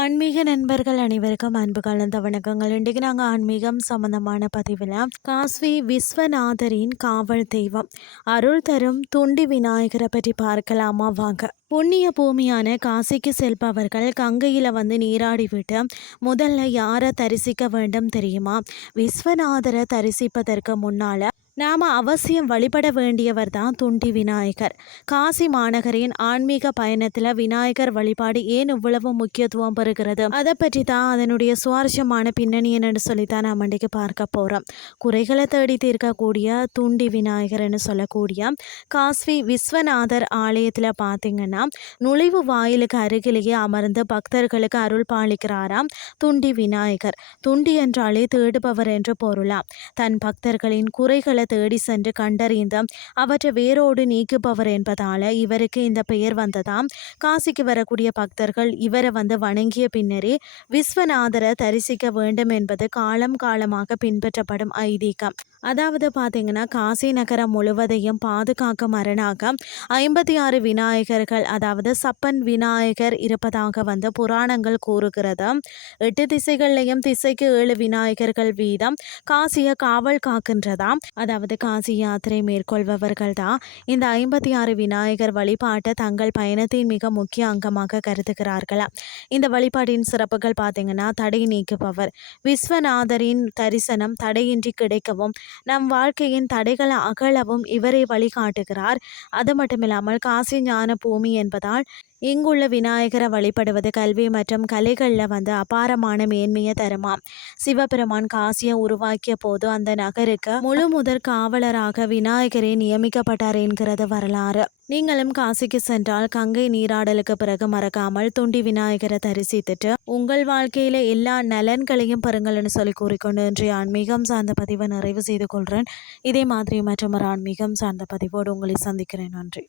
ஆன்மீக நண்பர்கள் அனைவருக்கும் அன்பு கலந்த வணக்கங்கள். இன்றைக்கு நாங்கள் ஆன்மீகம் சம்பந்தமான பதிவில் காசி விஸ்வநாதரின் காவல் தெய்வம் அருள் தரும் துண்டி விநாயகரை பற்றி பார்க்கலாமா வாங்க. புண்ணிய பூமியான காசிக்கு செல்பவர்கள் கங்கையில் நீராடி விட்டு முதல்ல யாரை தரிசிக்க வேண்டும் தெரியுமா? விஸ்வநாதரை தரிசிப்பதற்கு முன்னால் நாம் அவசியம் வழிபட வேண்டியவர் தான் துண்டி விநாயகர். காசி மாநகரின் ஆன்மீக பயணத்தில் விநாயகர் வழிபாடு ஏன் இவ்வளவு முக்கியத்துவம் பெறுகிறது, அதை பற்றி தான் அதனுடைய சுவாரஸ்யமான பின்னணி என்னன்னு சொல்லித்தான் நாம் இன்றைக்கு பார்க்க போகிறோம். குறைகளை தேடி தீர்க்கக்கூடிய துண்டி விநாயகர்னு சொல்லக்கூடிய காசி விஸ்வநாதர் ஆலயத்தில் பார்த்தீங்கன்னா நுழைவு வாயிலுக்கு அருகிலேயே அமர்ந்து பக்தர்களுக்கு அருள் பாலிக்கிறாராம் துண்டி விநாயகர். துண்டி என்றாலே தேடுபவர் என்று பொருளாம். தன் பக்தர்களின் குறைகளை தேடி சென்று கண்டறிந்து அவற்றை வேரோடு நீக்குபவர் என்பதால இவருக்கு இந்த பெயர் வந்ததாம். காசிக்கு வரக்கூடிய பக்தர்கள் இவரை வணங்கிய பின்னரே விஸ்வநாதரை தரிசிக்க வேண்டும் என்பது காலம் காலமாக பின்பற்றப்படும் ஐதீகம். அதாவது பார்த்தீங்கன்னா காசி நகரம் முழுவதையும் பாதுகாக்கும் அரணாக 56 விநாயகர்கள், அதாவது சப்பன் விநாயகர் இருப்பதாக புராணங்கள் கூறுகிறது. 8 திசைகள்லையும் திசைக்கு 7 விநாயகர்கள் வீதம் காசியை காவல் காக்கின்றதாம். அதாவது காசி யாத்திரை மேற்கொள்பவர்கள் தான் இந்த 56 விநாயகர் வழிபாட்டை தங்கள் பயணத்தின் மிக முக்கிய அங்கமாக கருதுகிறார்களாம். இந்த வழிபாட்டின் சிறப்புகள் பார்த்தீங்கன்னா தடை நீக்குபவர். விஸ்வநாதரின் தரிசனம் தடையின்றி கிடைக்கவும் நம் வாழ்க்கையின் தடைகளை அகலவும் இவரை வழிகாட்டுகிறார். அது மட்டுமில்லாமல் காசி ஞான பூமி என்பதால் இங்குள்ள விநாயகரை வழிபடுவது கல்வி மற்றும் கலைகளில் அபாரமான மேன்மையை தருமாம். சிவபெருமான் காசியை உருவாக்கிய போது அந்த நகருக்கு முழு முதற் காவலராக விநாயகரே நியமிக்கப்பட்டார் என்கிறது வரலாறு. நீங்களும் காசிக்கு சென்றால் கங்கை நீராடலுக்கு பிறகு மறக்காமல் துண்டி விநாயகரை தரிசித்துட்டு உங்கள் வாழ்க்கையில எல்லா நலன்களையும் பெறுங்கள்னு சொல்லி கூறிக்கொண்டு இன்றைய ஆன்மீகம் சார்ந்த பதிவை நிறைவு செய்து கொள்கிறேன். இதே மாதிரி மற்றொரு ஆன்மீகம் சார்ந்த பதிவோடு உங்களை சந்திக்கிறேன். நன்றி.